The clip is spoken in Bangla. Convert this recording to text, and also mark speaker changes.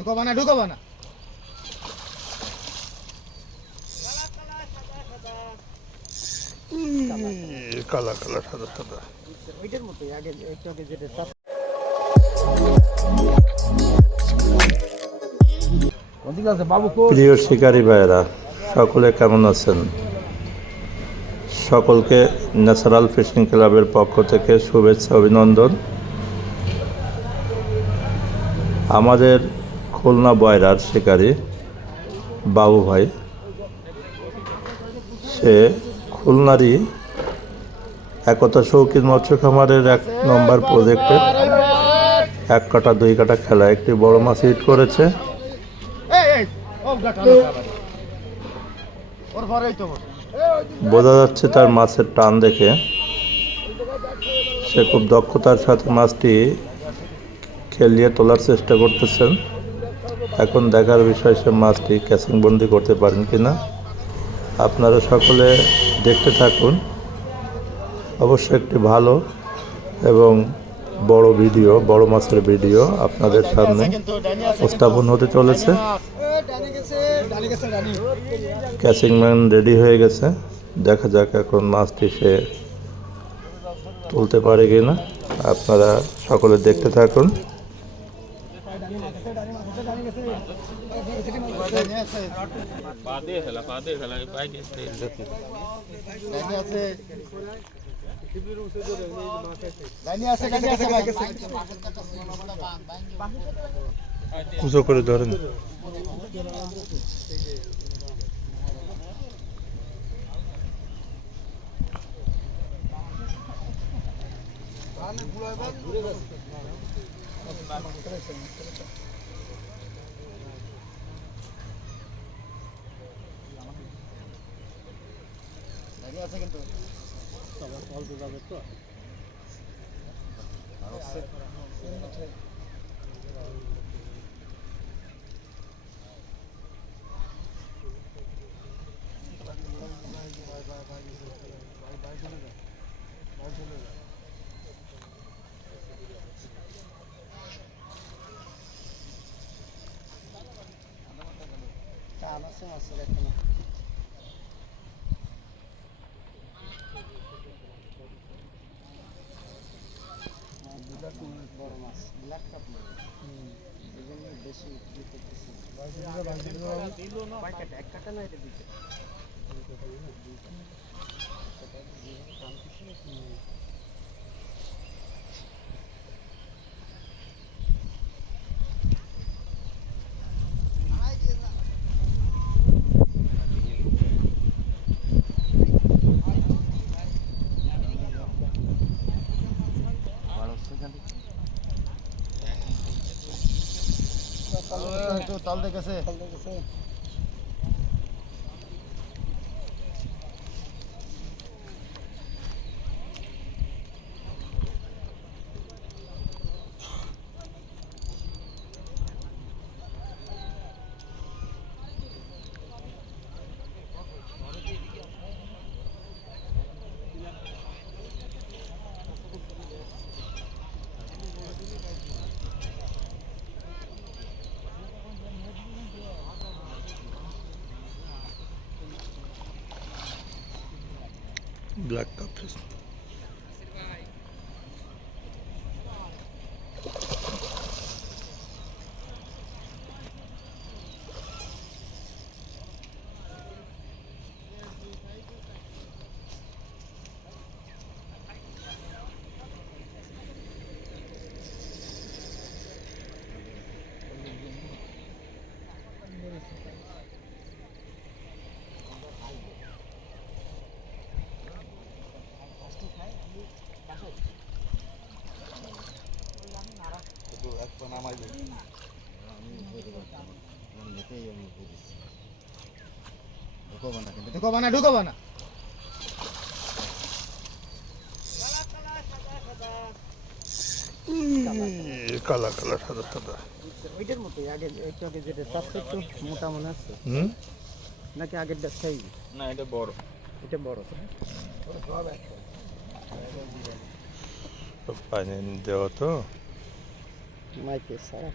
Speaker 1: ঢুকবা না ঢুকবা না।
Speaker 2: কালা কালা সাদা সাদা।
Speaker 1: ওইটার মতোই আগে একটু আগে যেটা
Speaker 2: প্রিয় শিকারী ভাইয়েরা সকলে কেমন আছেন? সকলকে ন্যাচারাল ফিশিং ক্লাবের পক্ষ থেকে শুভেচ্ছা অভিনন্দন। আমাদের খুলনা বয়রার শিকারী বাবু ভাই। সে খুলনারই একতা শৌখিন মৎস্য খামারের এক নম্বর প্রজেক্টের এক কাটা, দুই কাটা খেলা একটি বড় মাছ হিট করেছে। বোঝা যাচ্ছে তার মাছের টান দেখে। সে খুব দক্ষতার সাথে মাছটি খেলিয়ে তোলার চেষ্টা করতেছেন। এখন দেখার বিষয় সে মাছটি ক্যাচিং বন্দি করতে পারেন কি না, আপনারা সকলে দেখতে থাকুন। অবশ্যই একটি ভালো এবং বড় ভিডিও, বড় মাছের ভিডিও আপনাদের সামনে উপস্থাপন হতে চলেছে।
Speaker 1: ডানি গেছে ডানি গেছে ডানি
Speaker 2: ক্যাচিং ম্যান রেডি হয়ে গেছে। দেখা যাক এখন মাছটি সে তুলতে পারে কিনা আপনারা সকলে দেখতে থাকুন।
Speaker 1: ডানি আছে
Speaker 3: পা দিয়ে খেলা পা দিয়ে খেলা পাই
Speaker 1: ডানি আছে আছে ডানি আছে ভাই
Speaker 2: উঁচু করে ধরেন
Speaker 1: ডানি আছে কিন্তু। টান আছে মাছের এখনও বড় মাছ ব্ল্যাক কাপ এই জন্য বেশি কয় কাটা এক কাটা না এটা দিতে তাল দেখেছে তাল দেখেছে
Speaker 2: ব্ল্যাক কাপ
Speaker 1: ঢুকবা না ঢুকবা না
Speaker 2: কালা কালা সাদা সাদা।
Speaker 1: ওইটার মতোই আগে একটু আগে যেটা চাপটা একটু মোটা মনে আছে।
Speaker 2: হুম?
Speaker 1: নাকি আগেরটা সেই?
Speaker 3: না এটা বড়।
Speaker 1: এটা বড়
Speaker 2: পানি দেওয়া তো।
Speaker 1: Não vai ter, será?